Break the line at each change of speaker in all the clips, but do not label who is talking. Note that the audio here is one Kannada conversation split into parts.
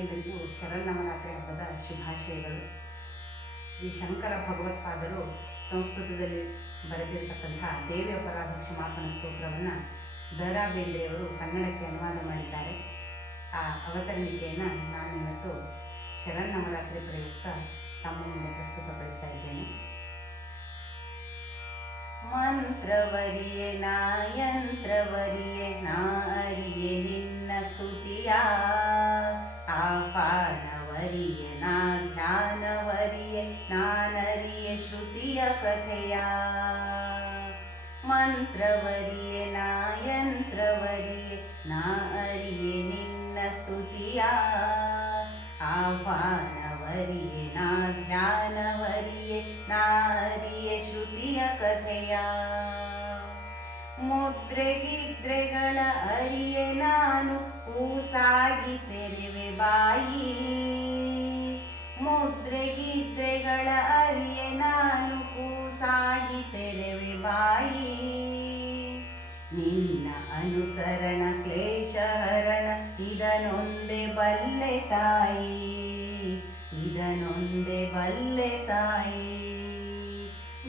ಎಲ್ಲರಿಗೂ ಶರನ್ನವರಾತ್ರಿ ಹಬ್ಬದ ಶುಭಾಶಯಗಳು. ಶ್ರೀ ಶಂಕರ ಭಗವತ್ಪಾದರು ಸಂಸ್ಕೃತದಲ್ಲಿ ಬರೆದಿರತಕ್ಕಂಥ ದೇವಿ ಅಪರಾಧ ಕ್ಷಮಾಪಣ ಸ್ತೋತ್ರವನ್ನು ದ ರಾ ಬೇಂದ್ರೆಯವರು ಕನ್ನಡಕ್ಕೆ ಅನುವಾದ ಮಾಡಿದ್ದಾರೆ. ಆ ಅವತರಣಿಕೆಯನ್ನು ನಾನು ಇವತ್ತು ಶರನ್ನವರಾತ್ರಿ ಪ್ರಯುಕ್ತ ತಮ್ಮ ಮುಂದೆ ಪ್ರಸ್ತುತಪಡಿಸ್ತಾ ಇದ್ದೇನೆ. ಮಂತ್ರವರಿಯೇ ನಾಯಂತ್ರವರಿಯೇ ನಾ ಅರಿಯೆ ನಿನ್ನ ಸ್ತುತಿಯ ಆಪಾನವರಿಯೆ ನಾ ಧ್ಯಾನವರಿಯೆ, ನಾನರಿಯ ಶ್ರುತಿಯ ಕಥೆಯ. ಮಂತ್ರವರಿಯೆ, ನಾಯಂತ್ರವರಿಯೆ ನಾ ಅರಿಯೆ ನಿನ್ನ ಸ್ತುತಿಯ. ಆಹ್ವಾನವರಿಯೆ, ನಾ ಧ್ಯಾನವರಿಯೆ ನಾ ಅರಿಯೆ ಶ್ರುತಿಯ ಕಥೆಯ. ಮುದ್ರೆಗಿದ್ರೆಗಳ ಅರಿಯೆ ನಾನು ಕೂಸಾಗಿ ತೆರೆವೆ ಬಾಯಿ. ಮುದ್ರೆಗಿದ್ರೆಗಳ ಅರಿಯೆ ನಾನು ಕೂಸಾಗಿ ತೆರೆವೆ ಬಾಯಿ. ನಿನ್ನ ಅನುಸರಣ ಕ್ಲೇಶಹರಣ ಇದನೊಂದೆ ಬಲ್ಲೆ ತಾಯಿ. ಇದನೊಂದೆ ಬಲ್ಲೆ ತಾಯಿ.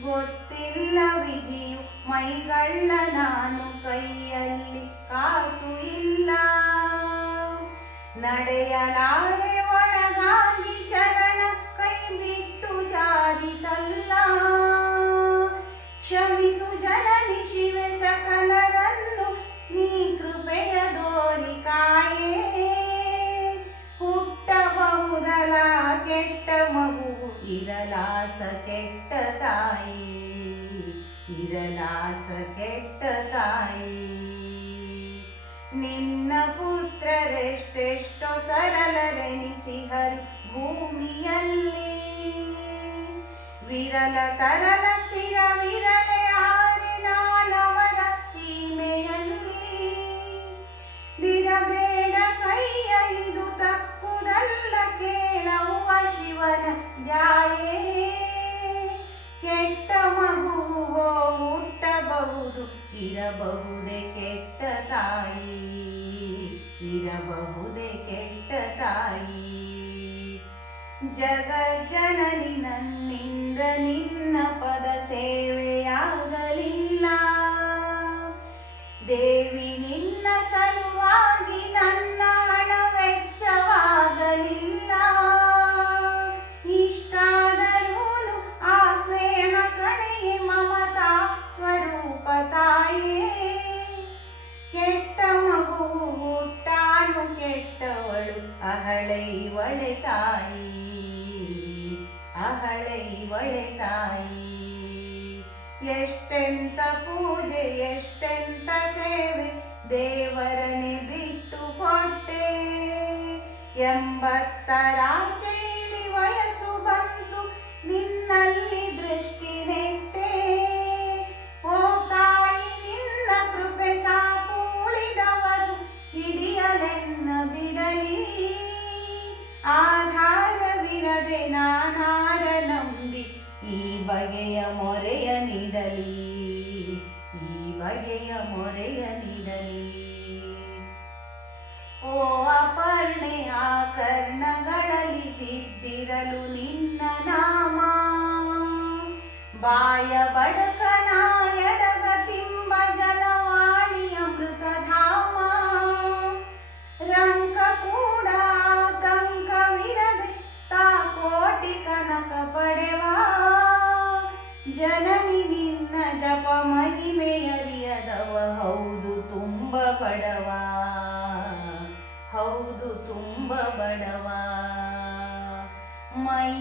ಗೊತ್ತಿಲ್ಲ ವಿಧಿಯು ಮೈಗಳ್ಳ ನಾನು ಕೈಯಲ್ಲಿ ಕಾಸು ಇಲ್ಲ. ನಡೆಯಲಾರೆ ಜಾರಿತಲ್ಲ ಕ್ಷಮಿಸು ಜನನಿ ಶಿವೆ ನೀ ಕೃಪೆಯ ದೋರಿ ಕಾಯೇ. ಹುಟ್ಟಬಹುದಲ ಕೆಟ್ಟ ಮಗುವು, ಇರಲಾಸ ಕೆಟ್ಟ ತಾಯಿ. ಇರಲಾಸ ಕೆಟ್ಟ ತಾಯಿ. ನಿನ್ನ ಪುತ್ರರೆಷ್ಟೆಷ್ಟೋ ಸರಳರೆನಿಸಿಹರು ಭೂಮಿಯಲ್ಲಿ. ವಿರಲ ತರಲ ಸ್ಥಿರ ವಿರಲೆ ಆರೆ ನಾನವರ ಸೀಮೆಯಲ್ಲಿ ಬಿಡಬೇಡ ಕೈಯ ಇದು ತಪ್ಪುದಲ್ಲ ಕೇಳವ್ವ ಶಿವನ ಜಾಯೇ. ಕೆಟ್ಟ ಮಗುವೋ ಮುಟ್ಟಬಹುದು, ಇರಬಹುದೇ ಕೆಟ್ಟ ತಾಯಿ. ಇರಬಹುದೇ ಕೆಟ್ಟ ತಾಯಿ. ಜಗಜ್ಜನನಿ ನಿನ್ನ നിൻ ಅಹಳೈವಳೆ ತಾಯಿ ಎಷ್ಟೆಂತ ಪೂಜೆ ಎಷ್ಟೆಂತ ಸೇವೆ ದೇವರನೆ ಬಿಟ್ಟು ಕೊಟ್ಟೆ ಎಂಬತ್ತರ ಬಗೆಯ ಮೊರೆಯ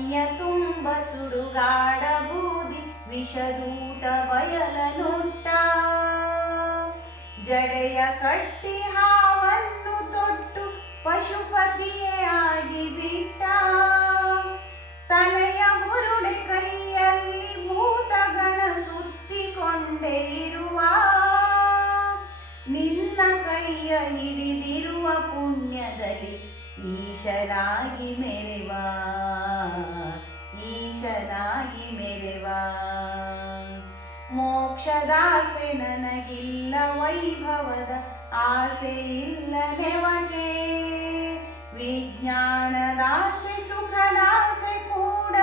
ಮೈಯ ತುಂಬ ಸುಡುಗಾಡ ಬೂದಿ ವಿಷದೂಟ ಬಯಲನುಟ್ಟ ಜಡೆಯ ಕಟ್ಟಿ ಈಶನಾಗಿ ಮೆರೆವ ಈಶನಾಗಿ ಮೆರೆವ ಮೋಕ್ಷದಾಸೆ ನನಗಿಲ್ಲ ವೈಭವದ ಆಸೆ ಇಲ್ಲ ನೆವಗೆ. ವಿಜ್ಞಾನದಾಸೆ, ಸುಖದಾಸೆ ಕೂಡ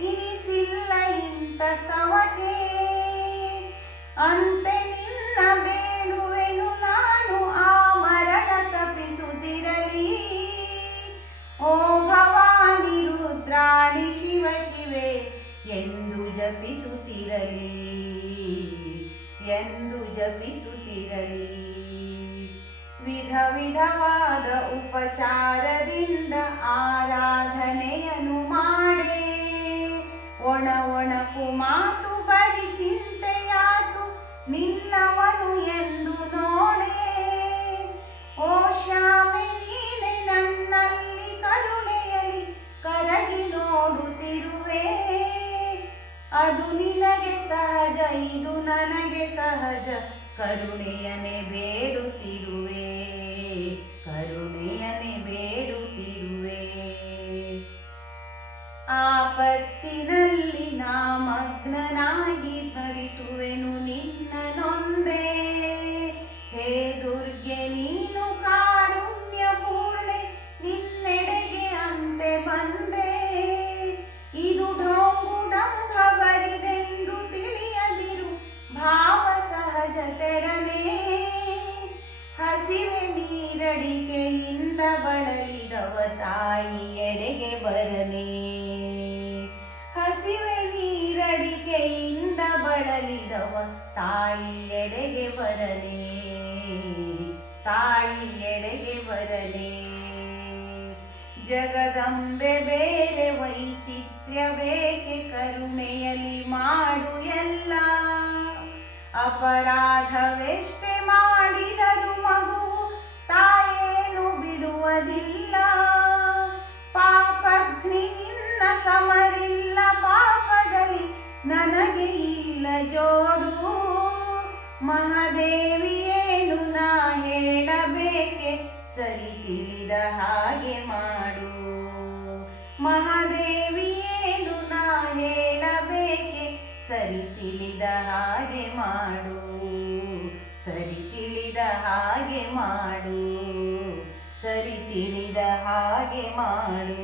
ಇನಿಸಿಲ್ಲ ಇಂಥ ಸ್ತವಗೆ ಅಂತೆ ನಿನ್ನ ನಿಲ್ಲಬೇ ವಿಧವಾದ ಉಪಚಾರದಿಂದ ಆರಾಧನೆಯನ್ನು ಮಾಡಿ. ಒಣ ಮಾತು ಕರುಣೆಯನೆ ಬೇಡುತ್ತಿರುವೆ ಕರುಣೆಯನೆ ಬೇಡುತ್ತಿರುವೆ. ಆಪತ್ತಿನಲ್ಲಿ ನಾ ಮಗ್ನನಾಗಿ ಭರಿಸುವೆನು ನಿನ್ನ ಬಳಲಿದವ ತಾಯಿ ಎಡೆಗೆ ಬರನೆ ಹಸಿವೆ ನೀರಡಿಕೆಯಿಂದ ಬಳಲಿದವ ತಾಯಿ ಎಡೆಗೆ ಬರನೆ ತಾಯಿ ಎಡೆಗೆ ಬರನೆ ಜಗದಂಬೆ ಬೇರೆ ವೈಚಿತ್ರ್ಯ ಬೇಕೆ ಕರುಣೆಯಲ್ಲಿ ಮಾಡು ಎಲ್ಲ. ಅಪರಾಧವೆಷ್ಟೇ ಮಾಡಿದರು ತಾಯೇನು ಬಿಡುವುದಿಲ್ಲ. ಪಾಪಗ್ನಿ ನಿನ್ನ ಸಮರಿಲ್ಲ, ಪಾಪದಲ್ಲಿ ನನಗೆ ಇಲ್ಲ ಜೋಡು. ಮಹಾದೇವಿಯೇನು ನಾ ಹೇಳಬೇಕೆ, ಸರಿ ತಿಳಿದ ಹಾಗೆ ಮಾಡು. ಮಹಾದೇವಿಯೇನು ನಾ ಹೇಳಬೇಕೆ, ಸರಿ ತಿಳಿದ ಹಾಗೆ ಮಾಡು. ಸರಿ ತಿಳಿದ ಹಾಗೆ ಮಾಡು. ಹಾಗೆ ಮಾಡು.